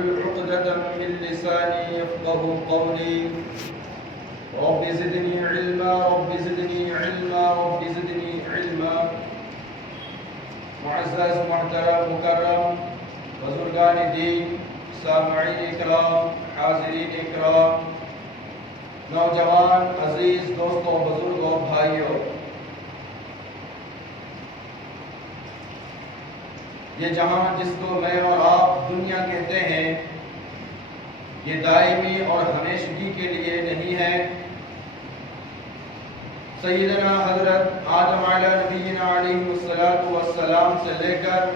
واحلل عقدة من لساني يفقهوا قولي رب زدني علما رب زدني علما رب زدني علما. معزز محترم مکرم بزرگان دین، سامعین اکرام، حاضرین اکرام، نوجوان عزیز دوستوں، بزرگوں، بھائیوں، یہ جہاں جس کو میں اور آپ دنیا کہتے ہیں، یہ دائمی اور ہمیشگی کے لیے نہیں ہے. سیدنا حضرت آدم علیہ نبینا علیہ السلام سے لے کر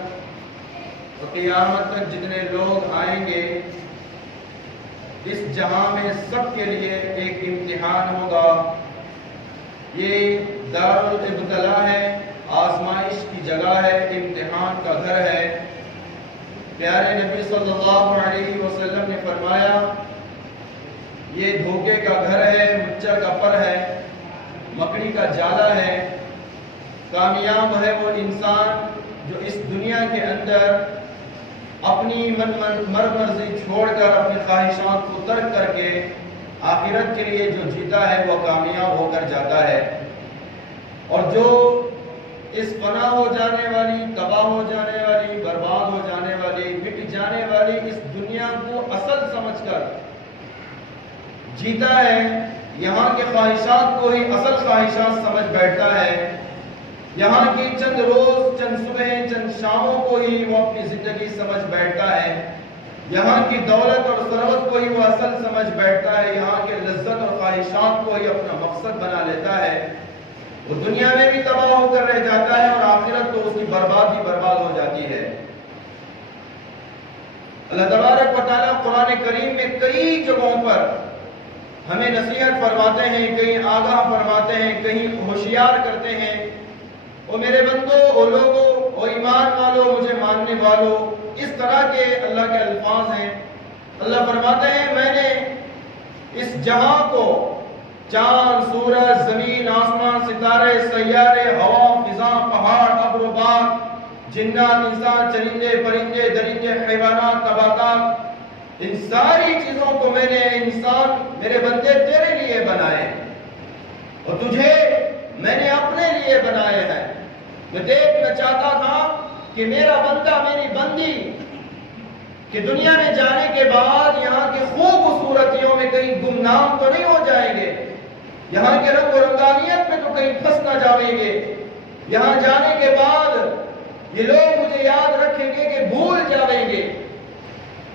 قیامت تک جتنے لوگ آئیں گے، اس جہاں میں سب کے لیے ایک امتحان ہوگا. یہ دار الابتلاء ہے، آزمائش کی جگہ ہے، امتحان کا گھر ہے. پیارے نبی صلی اللہ علیہ وسلم نے فرمایا یہ دھوکے کا گھر ہے، مچھر کا پر ہے، مکڑی کا جالا ہے. کامیاب ہے وہ انسان جو اس دنیا کے اندر اپنی مرضی چھوڑ کر اپنی خواہشات کو ترک کر کے آخرت کے لیے جو جیتا ہے وہ کامیاب ہو کر جاتا ہے. اور جو اس فنا ہو جانے والی، تباہ ہو جانے والی، برباد ہو جانے والی، مٹ جانے والی اس دنیا کو اصل سمجھ کر جیتا ہے، یہاں کے خواہشات کو ہی اصل خواہشات سمجھ بیٹھتا ہے، یہاں کی چند روز، چند صبح، چند شاموں کو ہی وہ اپنی زندگی سمجھ بیٹھتا ہے، یہاں کی دولت اور ثروت کو ہی وہ اصل سمجھ بیٹھتا ہے، یہاں کے لذت اور خواہشات کو ہی اپنا مقصد بنا لیتا ہے، وہ دنیا میں بھی تباہ ہو کر رہ جاتا ہے اور آخرت تو اس کی برباد ہی برباد ہو جاتی ہے. اللہ تبارک و تعالیٰ قرآن کریم میں کئی جگہوں پر ہمیں نصیحت فرماتے ہیں، کہیں آگاہ فرماتے ہیں، کہیں ہوشیار کرتے ہیں. او میرے بندو، او لوگو، او ایمان والو، مجھے ماننے والو، اس طرح کے اللہ کے الفاظ ہیں. اللہ فرماتے ہیں میں نے اس جہاں کو، چاند، سورج، زمین، آسمان، ستارے، سیارے، ہوا، فضا، پہاڑ، ابر و باد، جنات، انسان، چرندے، پرندے، درندے، حیوانات، نباتات، ان ساری چیزوں کو میں نے انسان، میرے بندے تیرے لیے بنائے اور تجھے میں نے اپنے لیے بنائے ہیں. میں دیکھنا چاہتا تھا کہ میرا بندہ، میری بندی کہ دنیا میں جانے کے بعد یہاں کی خوبصورتیوں میں کہیں گمنام تو نہیں ہو جائیں گے، یہاں کے رنگ و رنگانیت میں تو کہیں پھنس نہ جاویں گے. یہاں جانے کے بعد یہ لوگ مجھے یاد رکھیں گے کہ بھول جاویں گے.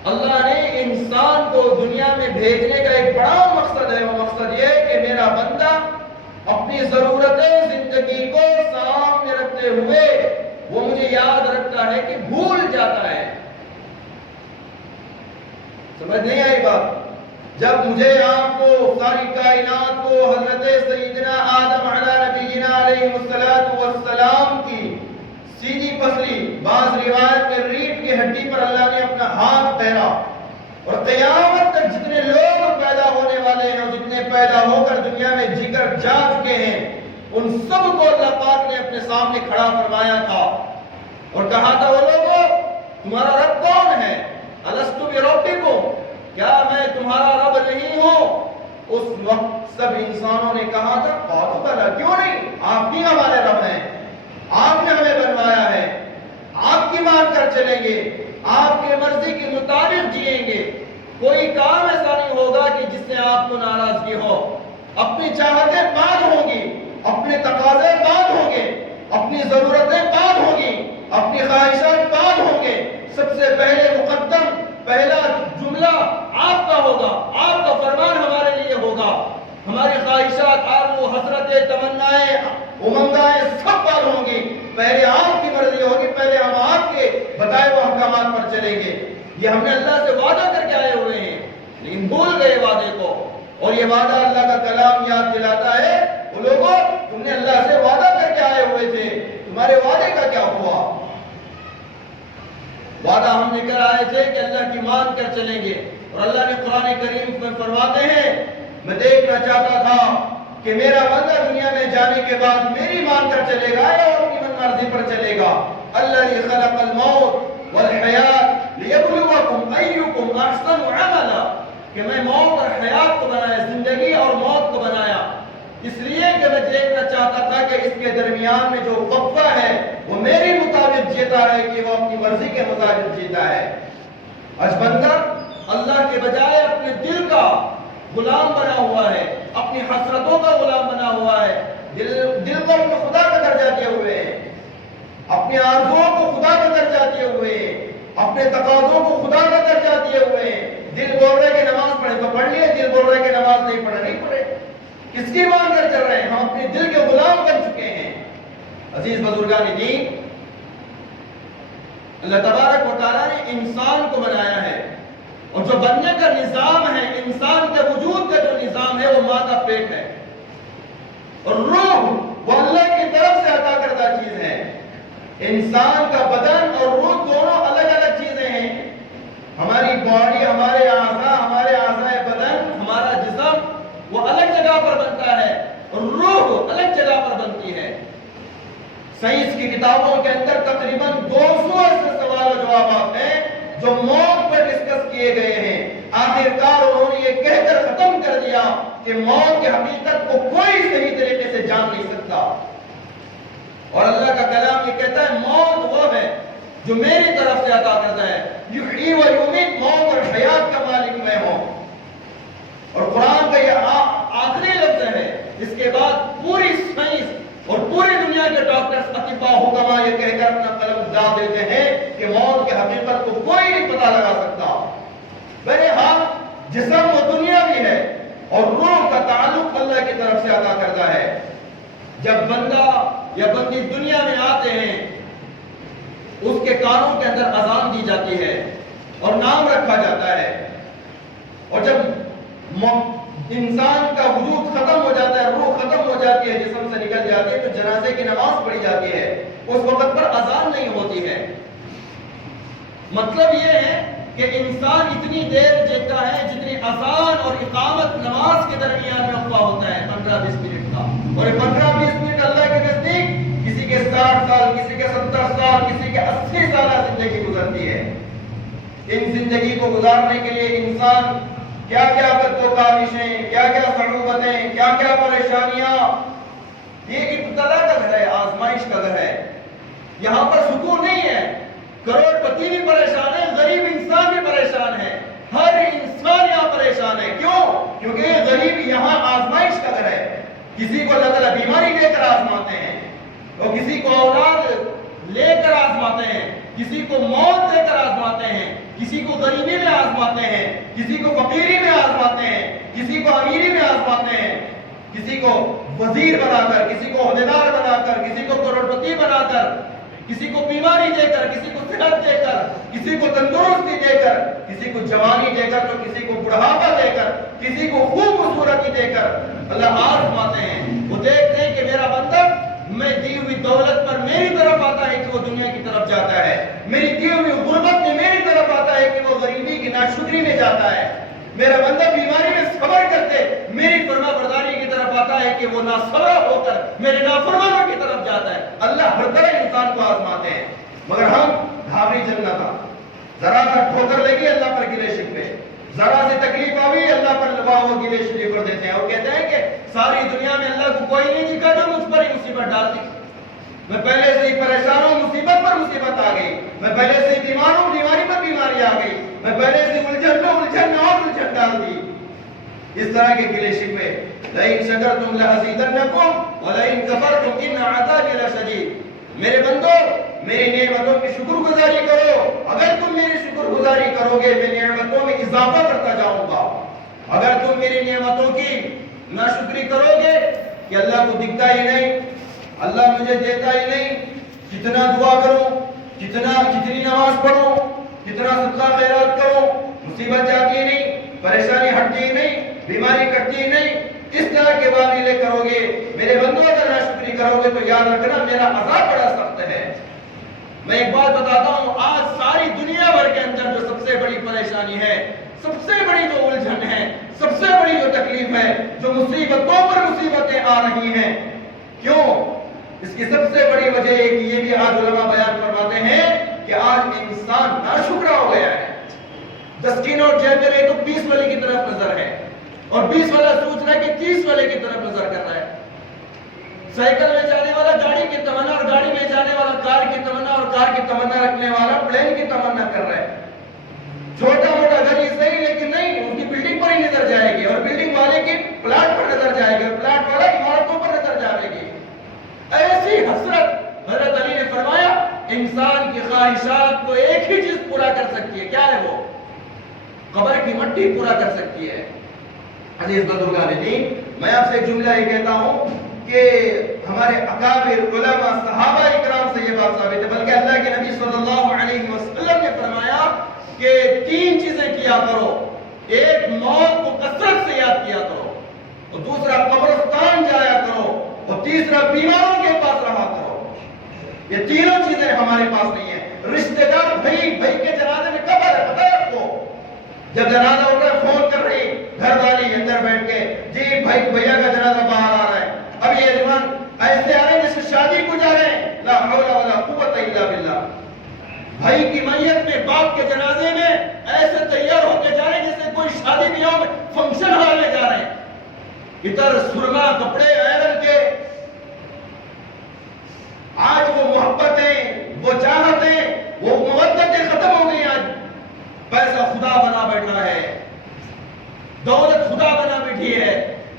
اللہ نے انسان کو دنیا میں بھیجنے کا ایک بڑا مقصد ہے، وہ مقصد یہ ہے کہ میرا بندہ اپنی ضرورتیں زندگی کو سامنے رکھتے ہوئے وہ مجھے یاد رکھتا ہے کہ بھول جاتا ہے. سمجھ نہیں آئی بات؟ جب مجھے آپ کو، ساری کائنات کو حضرت سیدنا آدم علیہ نبینا علیہ السلام کی سیدھی پسلی، بعض روایت میں ریڑھ کی ہڈی پر اللہ نے اپنا ہاتھ پھیرا اور قیامت تک جتنے لوگ پیدا ہونے والے ہیں اور جتنے پیدا ہو کر دنیا میں جی کر جا چکے ہیں، ان سب کو اللہ پاک نے اپنے سامنے کھڑا فرمایا تھا اور کہا تھا وہ لوگوں تمہارا رب کون ہے؟ الستو بربکم، کیا میں تمہارا رب نہیں ہوں؟ اس وقت سب انسانوں نے کہا تھا قالوا بلا، کیوں نہیں، آپ ہی ہمارے رب ہیں، آپ نے ہمیں بنوایا ہے، آپ کی مان کر چلیں گے، آپ کی مرضی کے مطابق جئیں گے. کوئی کام ایسا نہیں ہوگا کہ جس سے آپ کو ناراضگی ہو. اپنی چاہتیں بعد ہوں گی، اپنے تقاضے بعد ہوں گے، اپنی ضرورتیں بعد ہوں گی، اپنی خواہشات بعد ہوں گے. سب سے پہلے مقدم پہلا جملہ آپ کا ہوگا، آپ کا فرمان ہمارے لیے ہوگا. ہماری خواہشات، آرزو، حسرتیں، تمنائیں، امنگائیں سب بعد ہوں گی. پہلے آپ کی مرضی ہوگی، پہلے ہم آپ کے بتائے ہوئے احکامات پر چلیں گے. یہ ہم نے اللہ سے وعدہ کر کے آئے ہوئے ہیں لیکن بھول گئے وعدے کو. اور یہ وعدہ اللہ کا کلام یاد دلاتا ہے وہ لوگوں تم نے اللہ سے وعدہ کر کے آئے ہوئے تھے، تمہارے وعدے کا کیا ہوا؟ وعدہ ہم لے کر آئے تھے کہ اللہ کی مان کر چلیں گے اور اللہ نے قرآن کریم میں فرماتے ہیں میں دیکھنا چاہتا تھا کہ میرا بندہ دنیا میں جانے کے بعد میری مان کر چلے گا یا اپنی من مرضی پر چلے گا. الذی خلق الموت والحیات لیبلوکم ایکم کہ میں موت اور حیات کو بنایا، زندگی اور موت کو بنایا، اس لیے کہ میں دیکھنا چاہتا تھا کہ اس کے درمیان میں جو وقفہ ہے وہ میری مطابق جیتا ہے کہ وہ اپنی مرضی کے مطابق جیتا ہے۔ آج بندہ اللہ کے بجائے اپنے دل کا غلام بنا ہوا ہے، اپنی حسرتوں کا غلام بنا ہوا ہے، دل کو اپنے خدا کا درجہ دیے ہوئے ہیں، اپنے آرزوؤں کو خدا کا درجہ دیے ہوئے ہیں، اپنے تقاضوں کو خدا کا درجہ دیے ہوئے ہیں۔ دل بول رہا ہے کہ نماز پڑھے تو پڑھ لیے، دل بول رہا ہے کہ نماز نہیں پڑھے نہیں پڑھے، کس کی مان کر چل رہے ہیں؟ ہم اپنے دل کے غلام بن چکے ہیں۔ عزیز بزرگان دین، اللہ تبارک و تعالیٰ نے انسان کو بنایا ہے، اور جو بننے کا نظام ہے، انسان کے وجود کا جو نظام ہے وہ مادہ پیٹ ہے، اور روح وہ اللہ کی طرف سے عطا کردہ چیز ہے۔ انسان کا بدن اور روح دونوں الگ الگ چیزیں ہیں۔ ہماری باڈی، ہمارے اعضاء بدن، ہمارا جسم وہ الگ جگہ پر بنتا ہے، اور روح الگ جگہ پر بنتی ہے۔ سائنس کی کتابوں کے اندر تقریباً 200 ایسے سوال و جوابات ہیں جو موت پر ڈسکس کیے گئے ہیں۔ آخرکار انہوں نے یہ کہہ کر ختم کر دیا کہ موت کی حقیقت کو کوئی صحیح طریقے سے جان نہیں سکتا، اور اللہ کا کلام یہ کہتا ہے موت وہ ہے جو میری طرف سے عطا کرتا ہے، یحیی و یمیت، موت اور حیات کا مالک میں ہوں۔ اور قرآن کا یہ آخری لفظ ہے، اس کے بعد پوری سائنس اور پوری دنیا کے ڈاکٹرز، اطباء، حکماء یہ کہہ کر اپنا قلم ڈال دیتے ہیں کہ موت کی حقیقت کو کوئی نہیں پتہ لگا سکتا۔ بہرحال جسم و دنیا بھی ہے، اور روح کا تعلق اللہ کی طرف سے عطا کرتا ہے۔ جب بندہ یا بندی دنیا میں آتے ہیں، اس کے کانوں کے اندر اذان دی جاتی ہے اور نام رکھا جاتا ہے، اور جب انسان کا وجود ختم ہو جاتا ہے، روح ختم ہو جاتی ہے، جسم سے نکل جاتی ہے، تو جنازے کی نماز پڑھی جاتی ہے، اس وقت پر اذان نہیں ہوتی ہے۔ مطلب یہ ہے کہ انسان اتنی دیر جیتا ہے جتنی اذان اور اقامت نماز کے درمیان میں وقفہ ہوتا ہے، 15-20 منٹ کا، اور یہ 15-20 منٹ اللہ کے نزدیک کسی کے 60 سال، کسی کے 70 سال، کسی کے 80 سالہ زندگی گزرتی ہے۔ ان زندگی کو گزارنے کے لیے انسان کیا کیا قد و کاوشیں، کیا کیا صعوبتیں، کیا کیا پریشانیاں، یہ ابتلا کا گھر ہے، آزمائش کا گھر ہے۔ یہاں پر سکون نہیں ہے، کروڑ پتی بھی پریشان ہے، غریب انسان بھی پریشان ہے، ہر انسان یہاں پریشان ہے۔ کیوں؟ کیونکہ یہ غریب یہاں آزمائش کا گھر ہے۔ کسی کو اللہ تعالیٰ بیماری دے کر آزماتے ہیں، اور کسی کو اولاد لے کر آزماتے ہیں، کسی کو موت دے کر آزماتے ہیں، کسی کو غریبی میں آزماتے ہیں، کسی کو فقیری میں آزماتے ہیں، کسی کو امیری میں آزماتے ہیں، کسی کو وزیر بنا کر، کسی کو عہدیدار بنا کر، کسی کو کروڑپتی بنا کر، کسی کو بیماری دے کر، کسی کو صحت دے کر، کسی کو تندرستی دے کر، کسی کو جوانی دے کر، تو کسی کو بڑھاپا دے کر، کسی کو خوبصورتی دے کر اللہ آزماتے ہیں۔ وہ دیکھتے ہیں کہ میرا بندہ میں دی ہوئی دولت پر میری طرف آتا ہے کہ وہ دنیا کی طرف جاتا ہے، میری دی ہوئی غربت میں میری طرف آتا ہے کہ وہ غریبی کی ناشکری میں جاتا ہے، میرا بندہ بیماری میں صبر کرتے میری فرما برداری کی طرف آتا ہے کہ وہ ناصبر ہو کر میرے نافرمانوں کی طرف جاتا ہے۔ اللہ ہر طرح انسان کو آزماتے ہیں، مگر ہم گھابری چلنا تھا، ذرا سا ٹھوکر لگی اللہ پر گلے شکوے، ذرا سی تکلیف آئی اللہ پر لبا وہ گلے شکوے کر دیتے ہیں، اور کہتے ہیں کہ ساری دنیا میں اللہ کو کوئی نہیں دکھا جو مجھ پر ہی مصیبت ڈال دی، میں پہلے سے ہی پریشان ہوں، مصیبت پر مصیبت آ گئی، میں پہلے سے ہی بیمار ہوں، بیماری پر بیماری آ گئی، میں پہلے سے الجھن میں الجھن اور الجھن ڈال دی۔ اس طرح کے گلے شکوے، لئن شکرتم لأزیدنکم ولئن کفرتم ان عذابی لشدید۔ میرے بندو میری نعمتوں کی شکر گزاری کرو، اگر تم میری شکر گزاری کرو گے میں نعمتوں میں اضافہ کرتا جاؤں گا، اگر تم میری نعمتوں کی ناشکری کرو گے کہ اللہ کو دکھتا ہی نہیں، اللہ مجھے دیتا ہی نہیں، کتنا دعا کروں، کتنی نماز پڑھوں، کتنا صدقہ خیرات کروں، مصیبت جاتی ہی نہیں، پریشانی ہٹتی ہی نہیں، بیماری کٹتی ہی نہیں، اس طرح کے واقعے کرو گے میرے بندوں اگر ناشکری کرو گے تو یاد رکھنا میرا عذاب بڑا سخت ہے۔ میں ایک بات بتاتا ہوں، آج ساری دنیا بھر کے اندر جو سب سے بڑی پریشانی ہے، سب سے بڑی جو الجھن ہے، سب سے بڑی جو تکلیف ہے، جو مصیبتوں پر مصیبتیں آ رہی ہیں، کیوں؟ اس کی سب سے بڑی وجہ یہ بھی آج علماء بیان فرماتے ہیں کہ آج انسان ناشکرا ہو گیا ہے۔ جسٹین اور کرے تو 20 والے کی طرف نظر ہے، اور 20 والا سوچ رہا ہے کہ 30 والے کی طرف نظر کر رہا ہے۔ سائیکل میں جانے والا گاڑی کی تمنا، اور گاڑی میں جانے والا کار کی تمنا، اور کار کی تمنا رکھنے والا پلین کی تمنا کر رہا ہے۔ چھوٹا موٹا گھر ہی صحیح، لیکن نہیں، اس کی بلڈنگ پر ہی نظر جائے گی، اور بلڈنگ والے کی پلاٹ پر نظر جائے گی، اور پلاٹ والا عمارتوں پر نظر جائے گی۔ ایسی حسرت، حضرت علی نے فرمایا انسان کی خواہشات کو ایک ہی چیز پورا کر سکتی ہے، کیا ہے وہ؟ قبر کی مٹی پورا کر سکتی ہے۔ عزیز بزرگان دین، میں آپ سے ایک جملہ یہ کہتا ہوں کہ ہمارے اکابر علماء صحابہ اکرام سے یہ بات ثابت ہے، بلکہ اللہ کے نبی صلی اللہ علیہ وسلم نے فرمایا کہ 3 چیزیں کیا کرو، ایک موت کو کثرت سے یاد کیا کرو، اور دوسرا قبرستان جایا کرو، اور تیسرا بیماروں کے پاس رہا کرو۔ یہ تینوں چیزیں ہمارے پاس نہیں ہیں۔ رشتہ دار بھائی کے جنازے میں کب ہے پتہ ہے آپ کو؟ جب جنازہ اٹھ رہا ہے فون کر رہی گھر والی اندر بیٹھ کے، جی بھائی بھیا کا جنازہ باہر آ رہا ہے، اب یہ جوان ایسے آ رہے ہیں جیسے شادی کو جا رہے ہیں، لا حول ولا قوت الا باللہ۔ بھائی کی میت میں، باپ کے جنازے میں ایسے تیار ہو کے جا رہے ہیں جیسے کوئی شادی بیاہ میں فنکشن ہال میں جا رہے ہیں۔ ادھر سرما کپڑے ایرن کے، آج وہ محبتیں، وہ چاہتیں، وہ مودتیں ختم ہو گئی۔ آج پیسہ خدا بنا بیٹھا ہے، دولت خدا بنا بیٹھی ہے۔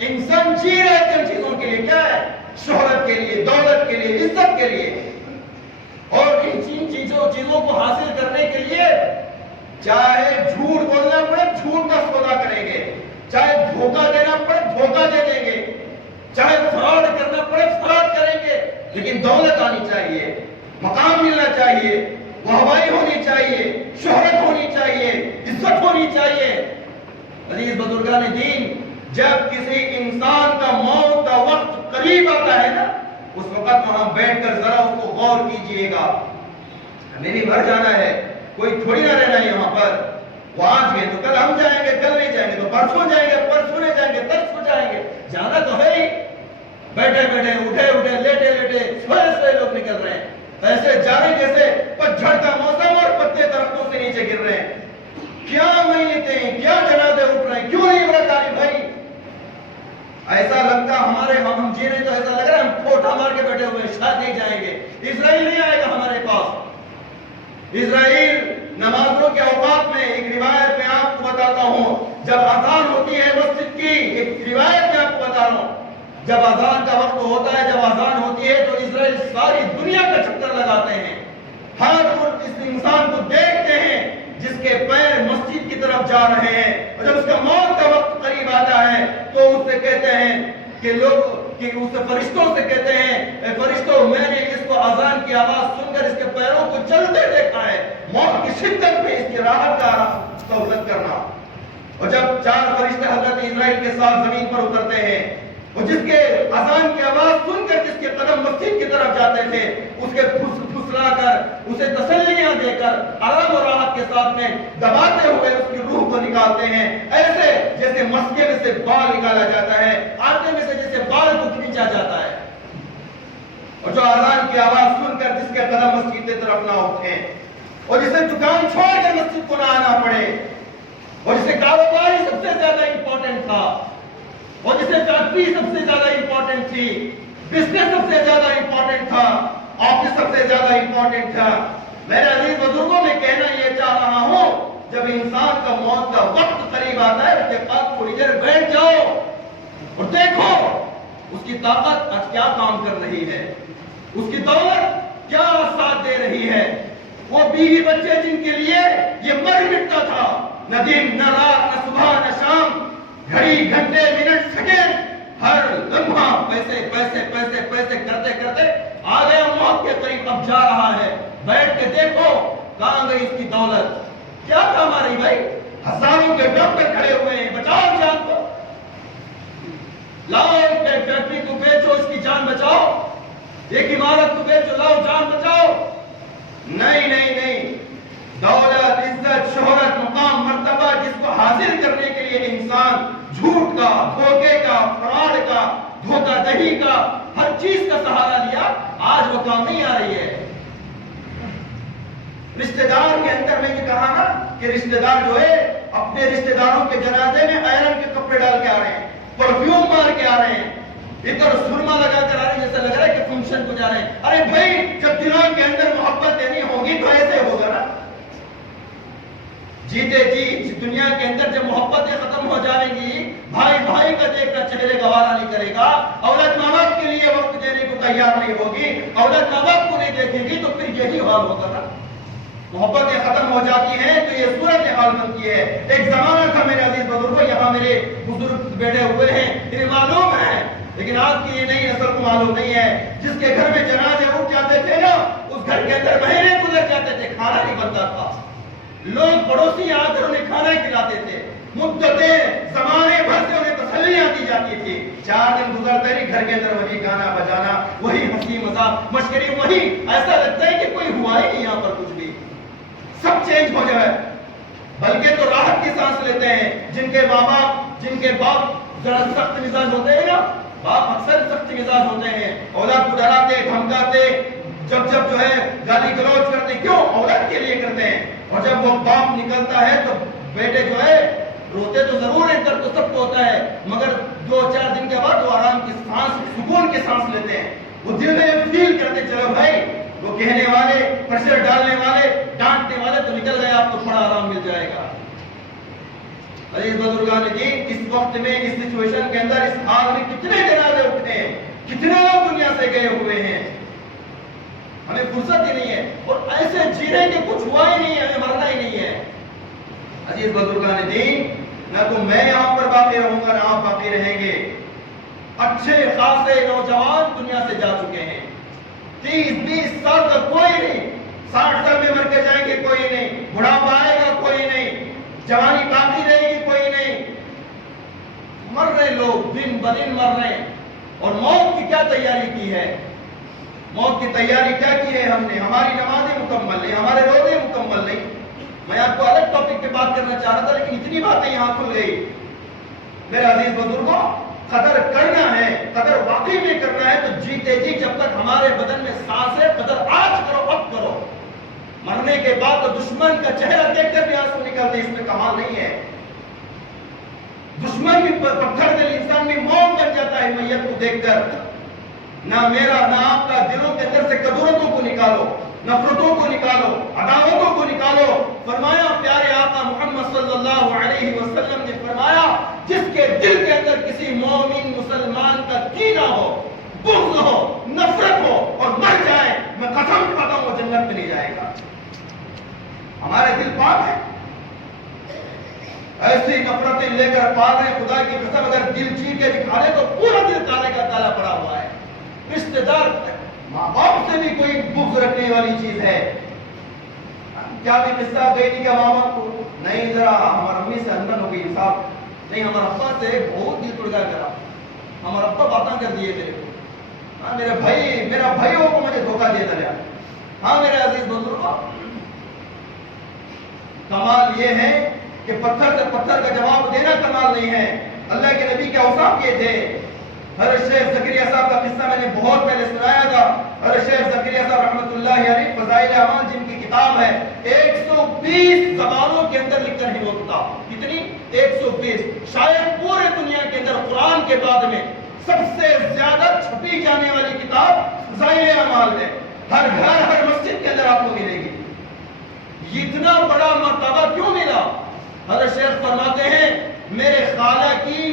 انسان جی رہا ہے جن چیزوں کے لیے، کیا ہے؟ شہرت کے لیے، دولت کے لیے، عزت کے لیے، اور ان چیزوں کو حاصل کرنے کے لیے چاہے جھوٹ بولنا پڑے جھوٹ کا سودا کریں گے، چاہے دھوکہ دینا پڑے دھوکہ دے دیں گے، چاہے فراڈ کرنا پڑے فراڈ کریں گے، لیکن دولت آنی چاہیے، مقام ملنا چاہیے، واہوائی ہونی چاہیے، شہرت ہونی چاہیے، عزت ہونی چاہیے۔ عزیز بزرگان دین، جب کسی انسان کا موت کا وقت قریب آتا ہے نا، اس وقت وہاں بیٹھ کر ذرا اس کو غور کیجئے گا۔ ہمیں بھی مر جانا ہے، کوئی تھوڑی نہ رہنا ہے یہاں پر۔ وہ آج گئے تو کل ہم جائیں گے، کل نہیں جائیں گے تو پرسوں جائیں گے، پرسوں نہیں جائیں گے ترسوں جائیں گے، جانا تو ہے ہی۔ بیٹھے بیٹھے، اٹھے لیٹے لیٹے، سوئے لوگ نکل رہے ہیں، ایسے جا رہے جیسے پتجھڑ کا موسم اور پتے درختوں سے نیچے گر رہے ہیں۔ کیا میتیں، کیا جنازے اٹھ رہے ہیں، کیوں نہیں عبرت آئی بھائی؟ ایسا لگتا ہم جی رہے تو ایسا لگ رہا ہے ہم پھوٹا مار کے بیٹھے ہوئے، شاید نہیں جائیں گے۔ اسرائیل نہیں آئے گا ہمارے پاس۔ اسرائیل نمازوں کے اوقات میں، ایک روایت میں آپ کو بتاتا ہوں، جب اذان ہوتی ہے مسجد کی، ایک روایت میں آپ کو بتا رہا ہوں، جب اذان کا وقت ہوتا ہے، جب اذان ہوتی ہے تو اسرائیل ساری دنیا کا چکر لگاتے ہیں، ہر اس انسان کو دیکھتے ہیں جس کے پیر مسجد کی طرف جا رہے ہیں، اور جب اس کا موت کا وقت قریب آتا ہے تو اس سے کہتے ہیں کہ اس فرشتوں سے کہتے ہیں، اے فرشتوں، میں نے اس کو اذان کی آواز سن کر اس کے پیروں کو چلتے دیکھا ہے، موت کی شدت میں اس کی راحت کا سہولت کرنا۔ اور جب 4 فرشتے حضرت اسرائیل کے ساتھ زمین پر اترتے ہیں، اور جس کے اذان کی آواز سن کر جس کے قدم مسجد کی طرف جاتے تھے، اس کے پھسلا کر، اسے تسلیاں دے کر، آرام و راحت کے ساتھ میں دباتے ہوئے اس کی روح کو نکالتے ہیں، ایسے جیسے مسکے میں سے بال نکالا جاتا ہے، آٹے میں سے جیسے بال کو کھینچا جاتا ہے۔ اور جو اذان کی آواز سن کر جس کے قدم مسجد کی طرف نہ اٹھیں، اور جسے دکان چھوڑ کر مسجد کو نہ آنا پڑے، اور جسے کاروبار ہی سب سے زیادہ امپورٹنٹ تھا، اور جسے فیکٹری سب سے زیادہ امپورٹنٹ تھی، بزنس سب سے زیادہ امپورٹنٹ تھا، آفس سب سے زیادہ امپورٹنٹ تھا۔ میرے عزیز بزرگوں میں کہنا یہ چاہ رہا ہوں، جب انسان کا موت کا وقت قریب آتا ہے، اس کے پاس تھوڑی دیر بیٹھ جاؤ اور دیکھو اس کی طاقت آج کیا کام کر رہی ہے، اس کی دولت کیا ساتھ دے رہی ہے۔ وہ بیوی بچے جن کے لیے یہ مر مٹتا تھا، نہ دن نہ رات نہ صبح نہ شام، گھڑی گھنٹے منٹ سیکنڈ ہر لمحہ پیسے پیسے پیسے پیسے کرتے کرتے آ گیا موت کے قریب، اب جا رہا ہے، بیٹھ کے دیکھو کہاں گئی اس کی دولت، کیا کام آ رہی بھائی؟ ہزاروں کے ڈاکٹر کھڑے ہوئے ہیں، بچاؤ جان کو، لاؤ ایک فیکٹری کو بیچو اس کی جان بچاؤ، ایک عمارت کو بیچو لاؤ جان بچاؤ۔ نہیں نہیں نہیں، دولت، عزت، شہرت، مقام، مرتبہ جس کو حاصل کرنے کے لیے انسان جھوٹ کا، دھوکے کا، فراڈ کا، دھوکہ دہی کا، ہر چیز کا سہارا لیا، آج وہ کام نہیں آ رہی ہے۔ رشتہ دار کے اندر میں یہ کہا نا کہ رشتہ دار جو ہے اپنے رشتہ داروں کے جنازے میں آئرن کے کپڑے ڈال کے آ رہے ہیں، پرفیوم مار کے آ رہے ہیں، ادھر سرما لگا کر آ رہے ہیں، جیسا لگ رہا ہے کہ فنکشن کو جا رہے ہیں۔ ارے بھائی جب دلوں کے اندر محبت نہیں ہوگی تو ایسے ہوگا نا۔ جیتے جی اس دنیا کے اندر جب محبتیں ختم ہو جائیں گی، بھائی بھائی کا دیکھنا چہرے گوارا نہیں کرے گا، اولاد ماں باپ کے لیے وقت دینے کو تیار نہیں ہوگی، اولاد ماں باپ کو نہیں دیکھے گی، تو پھر یہی حال ہوگا نا۔ محبتیں ختم ہو جاتی ہیں تو یہ صورت حال بنتی ہے۔ ایک زمانہ تھا میرے عزیز بزرگوں، یہاں میرے بزرگ بیٹھے ہوئے ہیں، انہیں معلوم ہے، لیکن آج کی یہ نئی نسل کو معلوم نہیں ہے۔ جس کے گھر میں جنازے اٹھ جاتے تھے نا، اس گھر کے اندر مہینے گزر جاتے تھے، کھانا نہیں بنتا تھا، لوگ پڑوسی آ کر انہیں کھانا کھلاتے تھے، مدتیں زمانے بھر سے انہیں تسلیاں دی جاتی تھی۔ 4 دن گزرتے ہی گھر کے اندر وہی گانا بجانا، وہی ہنسی مذاق مشکری، وہی ایسا لگتا ہے کہ کوئی ہوا ہی نہیں یہاں پر کچھ بھی، سب چینج ہو جائے، بلکہ تو راحت کی سانس لیتے ہیں۔ جن کے ماں باپ، جن کے باپ ذرا سخت مزاج ہوتے ہیں نا، باپ اکثر سخت مزاج ہوتے ہیں، اولاد کو ڈراتے دھمکاتے، جب جو ہے گالی گلوچ کرتے، کیوں؟ اولاد کے لیے کرتے ہیں۔ اور جب وہ باپ نکلتا ہے تو بیٹے جو ہے روتے تو ضرور ہیں، درد تو سب کو ہوتا ہے، مگر 2-4 دن کے بعد وہ آرام کی سانس، سکون کی سانس لیتے ہیں۔ وہ دل میں فیل کرتے، چلو بھائی وہ کہنے والے، پریشر ڈالنے والے، ڈانٹنے والے تو نکل گئے، آپ کو تھوڑا آرام مل جائے گا۔ عزیز بزرگان دین، اس وقت میں، اس سچویشن کے اندر، اس حال میں کتنے جنازے اٹھتے ہیں، کتنے لوگ دنیا سے گئے ہوئے ہیں، ہمیں فرصت ہی نہیں ہے، اور ایسے جینے کہ کچھ ہوا ہی نہیں ہے، ہمیں مرنا ہی نہیں ہے۔ عزیز بزرگان دین، نہ تو میں یہاں پر باقی رہوں گا، نہ آپ باقی رہیں گے۔ اچھے خاصے نوجوان دنیا سے جا چکے ہیں، 30-20 سال تک کوئی نہیں، 60 سال میں مر کے جائیں گے کوئی نہیں، بڑھاپا آئے گا کوئی نہیں، جوانی باقی رہے گی کوئی نہیں، مر رہے لوگ، دن بدن مر رہے ہیں۔ اور موت کی کیا تیاری کی ہے؟ موت کی تیاری کیا کی ہے ہم نے؟ ہماری نمازیں مکمل نہیں، ہمارے روزے مکمل نہیں۔ میں آپ کو الگ ٹاپک پہ بات کرنا چاہ رہا تھا، لیکن اتنی باتیں یہاں کھل گئی۔ میرے عزیز بزرگوں، قدر کرنا ہے، قدر واقعی میں کرنا ہے تو جیتے جی جب تک ہمارے بدن میں سانس ہے، قدر آج کرو، اب کرو۔ مرنے کے بعد تو دشمن کا چہرہ دیکھ کر بھی آنسو نکلتے، اس میں کمال نہیں ہے۔ دشمن بھی پتھر دل انسان بھی موم بن جاتا ہے میت کو دیکھ کر۔ نہ میرا نہ آپ کا دلوں کے اندر سے کدورتوں کو نکالو، نفرتوں کو نکالو، عداوتوں کو نکالو۔ فرمایا پیارے آقا محمد صلی اللہ علیہ وسلم نے فرمایا، جس کے دل کے اندر کسی مومن مسلمان کا کینہ ہو، بغض ہو، نفرت ہو اور مر جائے، میں قسم کھاتا ہوں وہ جنت میں نہیں جائے گا۔ ہمارے دل پاک ہے، ایسی نفرتیں لے کر پال رہے، خدا کی قسم اگر دل چیر کے دکھا لے تو پورا دل کالے کا کالا پڑا ہوا ہے۔ رشتہ دار، ماں باپ سے بھی کوئی بغض رکھنے والی چیز ہے۔ کیا بھی قصہ گئی تھی کہ ماں باپ کو نہیں، ذرا ہمارا امی سے اندر ہو گئی صاحب، نہیں ہمارا ابا سے بہت دل ٹوٹ گیا میرا، ہمارا ابا باتاں کر دیے میرے کو، ہاں میرا بھائیوں کو مجھے دھوکہ دے دیا۔ ہاں میرے عزیز بزرگوں، کمال یہ ہے کہ پتھر سے پتھر کا جواب دینا کمال نہیں ہے۔ اللہ کے نبی کے اوصاف یہ تھے۔ حضرت شیخ زکریا صاحب کا قصہ میں نے بہت پہلے سنایا تھا۔ حضرت شیخ زکریا صاحب رحمۃ اللہ علیہ فضائل اعمال جن کی کتاب ہے، 120 زبانوں کے اندر لکھ کر ہے وہ کتاب۔ کتنی؟ 120۔ شاید پورے دنیا کے اندر قرآن کے بعد میں سب سے زیادہ چھپی جانے والی کتاب فضائل اعمال ہے۔ ہر گھر، ہر مسجد کے اندر آپ کو ملے گی۔ اتنا بڑا مرتبہ کیوں ملا؟ حضرت شیخ فرماتے ہیں، میرے خالہ کی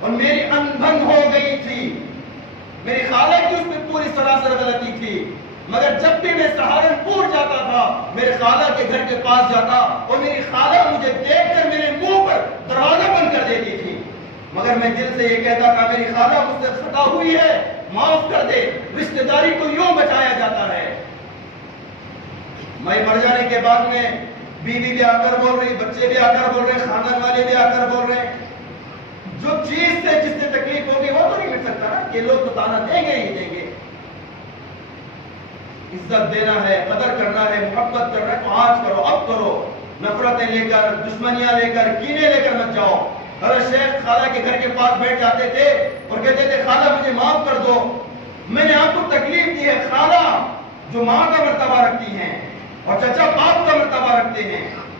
اور میری انبن ہو گئی تھی، میری خالہ کی اس میں پوری سراسر غلطی تھی، مگر جب بھی میں سہارنپور جاتا تھا، میرے خالہ کے گھر کے پاس جاتا اور میری خالہ مجھے دیکھ کر میرے منہ پر دروازہ بند کر دیتی تھی، مگر میں دل سے یہ کہتا تھا میری خالہ مجھ سے خطا ہوئی ہے، معاف کر دے۔ رشتہ داری کو یوں بچایا جاتا ہے۔ میں مر جانے کے بعد میں بیوی بھی آ کر بول رہی، بچے بھی آ کر بول رہے، خاندان والے بھی آ کر بول رہے، جو چیز سے جس سے تکلیف ہوگی وہ تو نہیں مل سکتا نا، کہ لوگ تو تانا دیں گے ہی دیں گے۔ عزت دینا ہے، قدر کرنا ہے، محبت کرنا ہے تو آج کرو، اب کرو۔ نفرتیں لے کر، دشمنیاں لے کر، کینے لے کر مت جاؤ۔ حضرت شیخ خالہ کے گھر کے پاس بیٹھ جاتے تھے اور کہتے تھے خالہ مجھے معاف کر دو، میں نے آپ کو تکلیف دی ہے۔ خالہ جو ماں کا مرتبہ رکھتی ہیں اور چچا باپ کا مرتبہ رکھتے ہیں،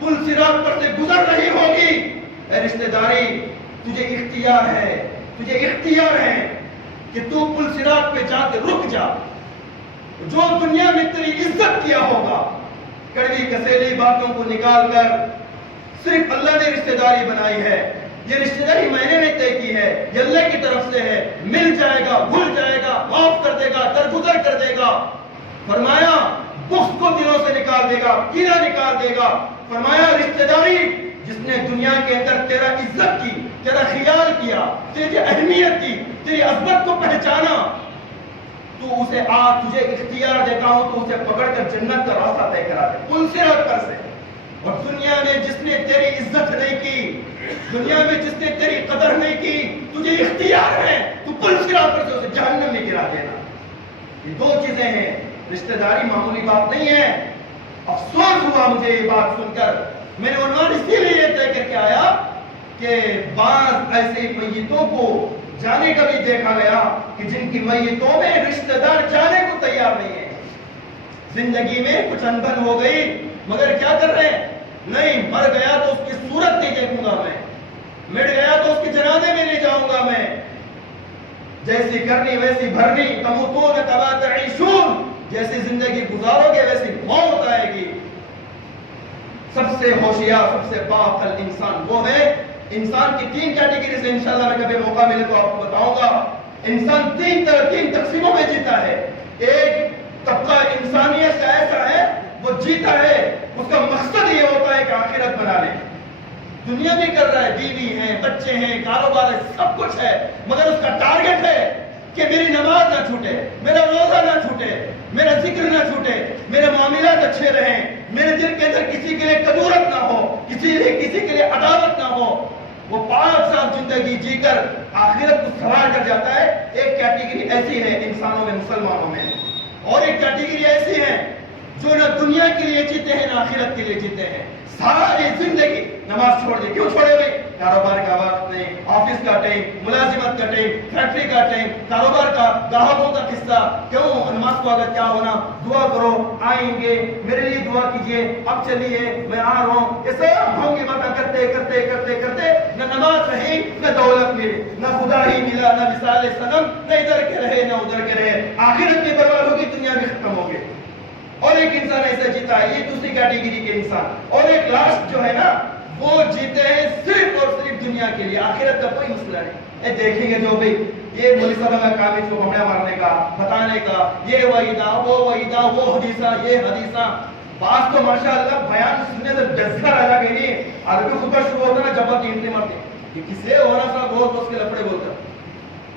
پل صراط پر سے گزر رہی ہوگی، اے رشتہ داری تجھے اختیار ہے کہ تو پل صراط پہ جا کے رک جا. جو دنیا میں تیری عزت کیا ہوگا، کڑوی کسیلی باتوں کو نکال کر صرف اللہ نے رشتہ داری بنائی ہے. یہ رشتہ داری میں نے طے کی ہے، یہ اللہ کی طرف سے ہے. مل جائے گا، بھول جائے گا، معاف کر دے گا، درگزر کر دے گا. فرمایا بغض کو دلوں سے نکال دے گا، کینہ نکال دے گا. فرمایا رشتہ داری جس نے دنیا کے اندر تیرا عزت کی، تیرا خیال کیا، تیری اہمیت کی، تیری عظمت کو پہچانا، تو اسے تجھے اختیار دیتا ہوں تو اسے پکڑ کر جنت کا راستہ طے کرا دے پل صراط پر سے. اور دنیا میں جس نے تیری عزت نہیں کی، دنیا میں جس نے تیری قدر نہیں کی، تجھے اختیار ہے تو پل صراط پر سے اسے جہنم میں گرا دینا. یہ دو چیزیں ہیں. رشتہ داری معمولی بات نہیں ہے. افسوس ہوا مجھے یہ بات سن کر. میں نے عنوان اسی لیے طے کر کے آیا کہ بعض ایسے میتوں کو جانے کا بھی دیکھا گیا کہ جن کی میتوں میں رشتہ دار جانے کو تیار نہیں ہے. زندگی میں کچھ انبن ہو گئی مگر کیا کر رہے ہیں؟ نہیں، مر گیا تو اس کی صورت نہیں دیکھوں گا میں، مٹ گیا تو اس کے جنازے میں نہیں جاؤں گا میں. جیسی کرنی ویسی بھرنی، تموتون کما تعیشون، جیسی زندگی گزارو گے ویسی موت آئے گی. سب سے ہوشیار، سب سے باعقل انسان وہ ہے. انسان کی تین کیٹیگری سے انشاءاللہ میں کبھی موقع ملے تو آپ کو بتاؤں گا. انسان تین تقسیموں میں جیتا ہے. ایک طبقہ انسانیت کا ایسا ہے وہ جیتا ہے، اس کا مقصد یہ ہوتا ہے کہ آخرت بنا لے. دنیا بھی کر رہا ہے، بیوی ہیں، بچے ہیں، کاروبار ہے، سب کچھ ہے، مگر اس کا ٹارگٹ ہے کہ میری نماز نہ چھوٹے، میرا روزہ نہ چھوٹے، میرا ذکر نہ چھوٹے، میرے معاملات اچھے رہیں، میرے دل کے اندر کسی کے لیے کدورت نہ ہو، کسی کے لیے عداوت نہ ہو. وہ پاک صاف زندگی جی کر آخرت کو سوار کر جاتا ہے. ایک کیٹیگری ایسی ہے انسانوں میں، مسلمانوں میں. اور ایک کیٹیگری ایسی ہے جو نہ دنیا کے لیے جیتے ہیں نہ آخرت کے لیے جیتے ہیں. ساری زندگی نماز چھوڑ دی. کیوں چھوڑے بھائی؟ کاروبار کا وقت نہیں، آفس کا ٹائم، ملازمت کا ٹائم، فیکٹری کا ٹائم، کاروبار کا، گاہکوں کا قصہ. کیوں؟ نماز کو اگر کیا ہونا، دعا کرو، آئیں گے، میرے لیے دعا کیجئے، اب چلیے میں آ رہا ہوں. یہ سب ہوں گی باتیں کرتے کرتے کرتے کرتے نہ نماز رہی، نہ دولت ملی، نہ خدا ہی ملا، نہ مثال صنم، نہ ادھر کے رہے نہ ادھر کے رہے. آخرت بھی برباد ہوگی، دنیا بھی ختم ہوگی. اور ایک انسان ایسا جیتا ہے، یہ دوسری کیٹیگری کے انسان. اور ایک لاسٹ جو ہے نا، وہ جیتے ہیں صرف اور صرف دنیا کے لیے، آخرت کا کوئی مسئلہ نہیں. دیکھیں گے جو بھی یہ مولوی صاحب کا کام ہے اس کو بمڑا مارنے کا، بتانے کا، یہ وعیدہ وہ حدیثہ یہ حدیثہ. بعض تو ماشاءاللہ بیان سننے سے جذبہ رہا کہ نہیں، عربی خطبہ شروع ہوتا نا جب تینٹیں مرتے کہ کسے ہونا سا بہت اس کے لفڑے بولتا.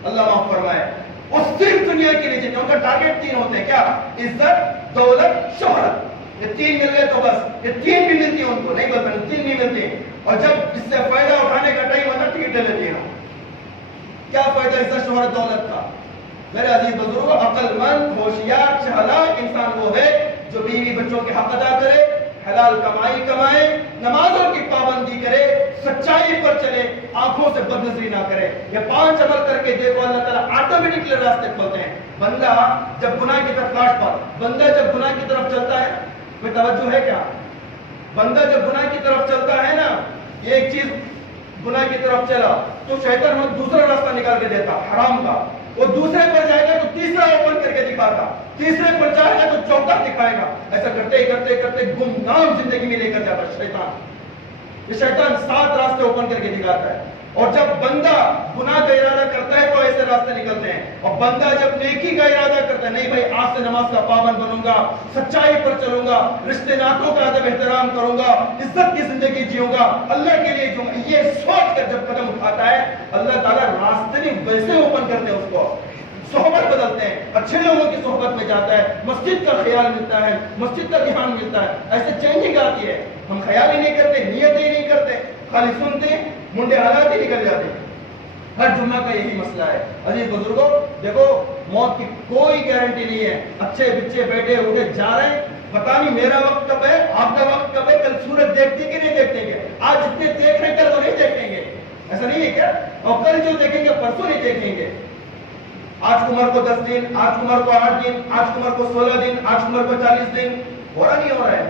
اللہ معاف فرمائے. وہ صرف دنیا کے لیے جیتے ہیں. ان کا ٹارگٹ تین ہوتے ہیں. کیا؟ عزت، دولت، شہرت. یہ تین مل گئے تو بس. یہ تین بھی ملتی ہیں ان کو، نہیں بولتے تین نہیں ملتی ہیں. اور جب اس سے فائدہ اٹھانے کا ٹائم ہوتا ٹکٹ لے لیتی ہیں. کیا فائدہ عزت، شہرت، دولت کا؟ میرے عزیز بزرگوں، عقل مند، ہوشیار، چالاک انسان وہ ہے جو بیوی بچوں کے حق ادا کرے، حلال کمائی کمائے، نمازوں کی پابندی کرے، سچائی پر چلے، آنکھوں سے بد نظری نہ کرے. یہ 5 عمل کر کے دیکھو اللہ تعالیٰ آٹومیٹکلی راستے کھولتے ہیں. بندہ جب گناہ کی طرف لاٹ پا، بندہ جب گناہ کی طرف چلتا ہے، کوئی توجہ ہے کیا؟ بندہ جب گناہ کی طرف چلتا ہے نا، یہ ایک چیز گناہ کی طرف چلا تو شیطان دوسرا راستہ نکال کے دیتا حرام کا. وہ دوسرے پر جائے گا تو تیسرا اوپن کر کے دکھاتا، تیسرے پر جائے گا تو چوتھا دکھائے گا. ایسا کرتے کرتے کرتے گمنام زندگی میں لے کر جاتا شیطان. یہ شیطان 7 راستے اوپن کر کے دکھاتا ہے. اور جب بندہ گناہ کا ارادہ کرتا ہے تو ایسے راستے نکلتے ہیں. اور بندہ جب نیکی کا ارادہ کرتا ہے، نہیں بھائی آج سے نماز کا پابند بنوں گا، سچائی پر چلوں گا، رشتے ناتوں کا ادب احترام کروں گا، عزت کی زندگی جیوں گا، اللہ کے لیے جیوں گا، یہ سوچ کر جب قدم اٹھاتا ہے اللہ تعالیٰ راستے نہیں ویسے اوپن کرتے ہیں. اس کو صحبت بدلتے ہیں، اچھے لوگوں کی صحبت میں جاتا ہے، مسجد کا خیال ملتا ہے، مسجد کا دھیان ملتا ہے. ایسے چینجنگ آتی ہے. ہم خیال ہی نہیں کرتے، نیت ہی نہیں کرتے، خالی سنتے منڈے حالات ہی نکل جاتے ہیں. ہر جمعہ کا یہی مسئلہ ہے. عزیز بزرگوں دیکھو، موت کی کوئی گارنٹی نہیں ہے. اچھے بچے بیٹھے اٹھے جا رہے ہیں، پتا نہیں میرا وقت کب ہے، آپ کا وقت کب ہے، کل سورج دیکھتے کہ نہیں دیکھتے گے. آج جتنے دیکھ رہے کل وہ نہیں دیکھیں گے، ایسا نہیں ہے کیا؟ اور کل جو دیکھیں گے پرسوں نہیں دیکھیں گے. آج عمر کو 10 دن، آج عمر کو 8 دن، آج عمر کو 16 دن، آج عمر کو 40 دن. ہو رہا نہیں ہو رہا ہے؟